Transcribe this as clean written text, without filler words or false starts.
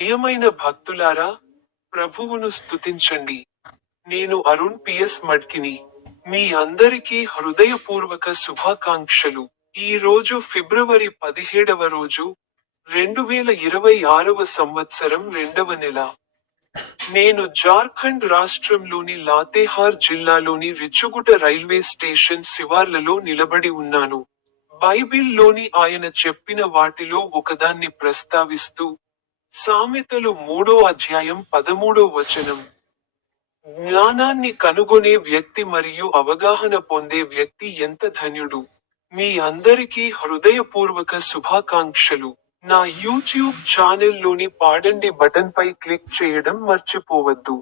ప్రియమైన భక్తులారా, ప్రభువును స్తుతించండి. నేను అరుణ్ పిఎస్ మడ్కిని. మీ అందరికీ హృదయపూర్వక శుభాకాంక్షలు. ఈ రోజు ఫిబ్రవరి 17వ రోజు, 2026వ సంవత్సరం 2వ నెల. నేను జార్ఖండ్ రాష్ట్రంలోని లాతేహార్ జిల్లాలోని రిచుగుట రైల్వే స్టేషన్ శివార్లలో నిలబడి ఉన్నాను. బైబిల్లోని ఆయన చెప్పిన వాటిలో ఒకదాన్ని ప్రస్తావిస్తూ, సామెతలు 3వ అధ్యాయం 13వ వచనం. జ్ఞానాన్ని కనుగొనే వ్యక్తి మరియు అవగాహన పొందే వ్యక్తి ఎంత ధన్యుడు. మీ అందరికీ హృదయపూర్వక శుభాకాంక్షలు. నా యూట్యూబ్ ఛానెల్లోని పాడండి బటన్పై క్లిక్ చేయడం మర్చిపోవద్దు.